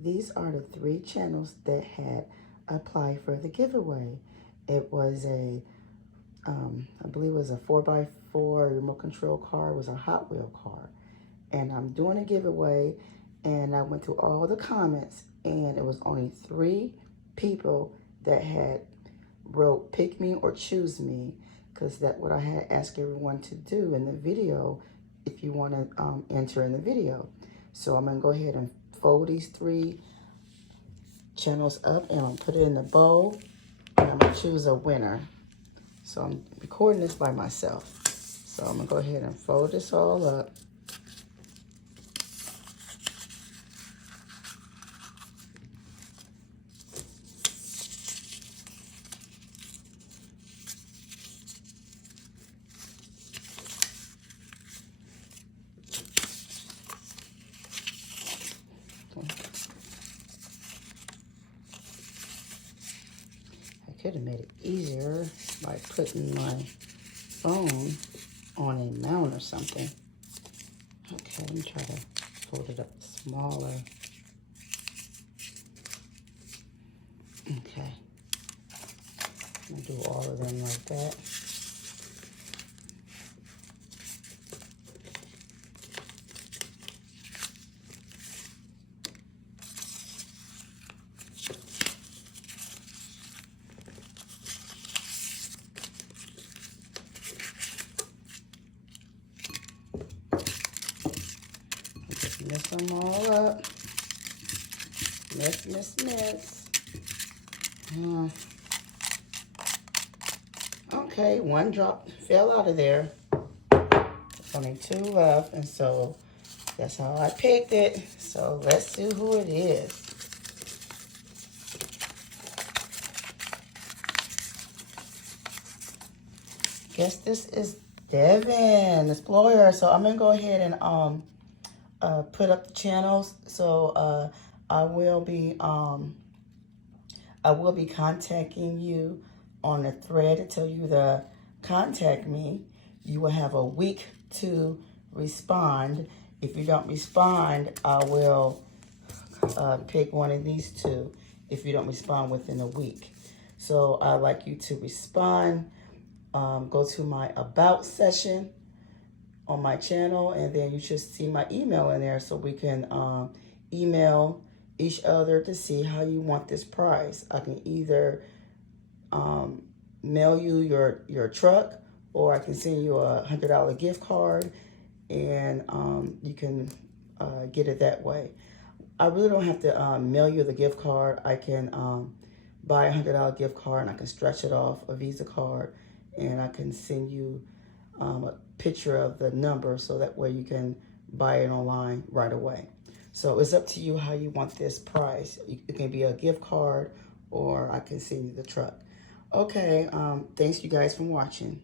these are the 3 channels that had applied for the giveaway. It was a, I believe it was a 4x4 remote control car. It was a Hot Wheel car. And I'm doing a giveaway, and I went through all the comments, and it was only 3 people that had wrote pick me or choose me, because that's what I had asked everyone to do in the video if you want to enter in the video. So I'm going to go ahead and fold these 3 channels up, and I'm going to put it in the bowl, and I'm going to choose a winner. So I'm recording this by myself. So I'm going to go ahead and fold this all up. I could have made it easier by putting my phone on a mount or something. Okay, let me try to fold it up smaller. Okay. I'm gonna do all of them like that. Mix them all up. Mix. Okay, 1 drop fell out of there. There's only 2 left, and so that's how I picked it. So let's see who it is. Guess this is Devin Explorer. So I'm gonna go ahead and put up the channels. So I will be contacting you on the thread to tell you to contact me. You will have a week to respond. If you don't respond, I will pick one of these 2 if you don't respond within a week. So I'd like you to respond. Go to my About section on my channel, and then you should see my email in there, so we can email each other to see how you want this prize. I can either mail you your truck, or I can send you a $100 gift card, and you can get it that way. I really don't have to mail you the gift card. I can buy a $100 gift card, and I can stretch it off a Visa card, and I can send you a picture of the number, so that way you can buy it online right away. So it's up to you how you want this price. It can be a gift card, or I can send you the truck. Okay, thanks you guys for watching.